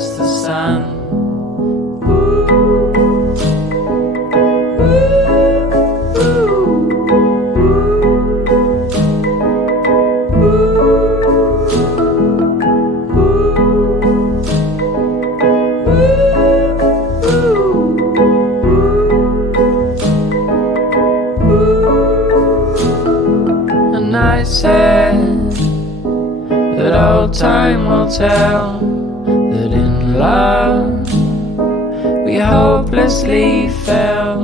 past the sun. And I said that old time will tell that in love we hopelessly fell.